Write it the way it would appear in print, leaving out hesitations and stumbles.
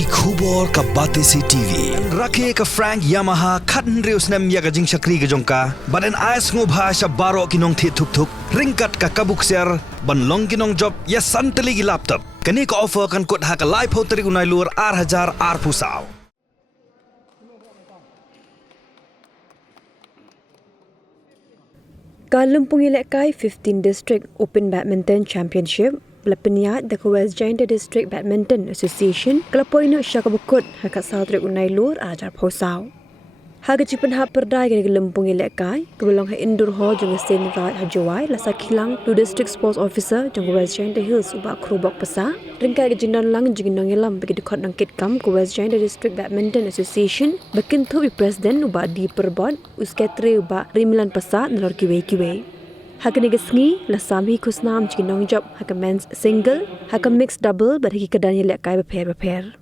ki khubor ka bate si TV rakhe ka Frank Yamaha khatn reus nem ya ga jing shakri ga jongka baden ais ngo bhasha baro kinong thi thuk thuk ringkat ka kabuk ser ban long kinong job ya santali gi laptop kani ka offer kan kot ha ka live hoteri unai lur 8000 ar pusau. Kalumpung Ilekai 15 District Open Badminton Championship Pelapeniat the West Giant District Badminton Association Kelapoino Syakabukut Hakat Saudrik Unai Lur Ajar Posau. Haga cipen hak perdai gani Kalumpung Ilekai kebelang ha indoor hall jeng Saint Raj Hajawai lasa kilang 2 District Sports Officer jeng West Giant Hills ubak kerubak pesa ringkai ke jindan lang jeng nang ilam bagi dekot nang kitkam ke West Giant District Badminton Association bakin tu bi Presiden ubak di perbot usketri ubak rimilan pesa nalor kiwe-kiwe. Haka negasngi la sami kusnam jeng nang job haka men's single haka mixed double bagi kedan Ilekai beper-beper.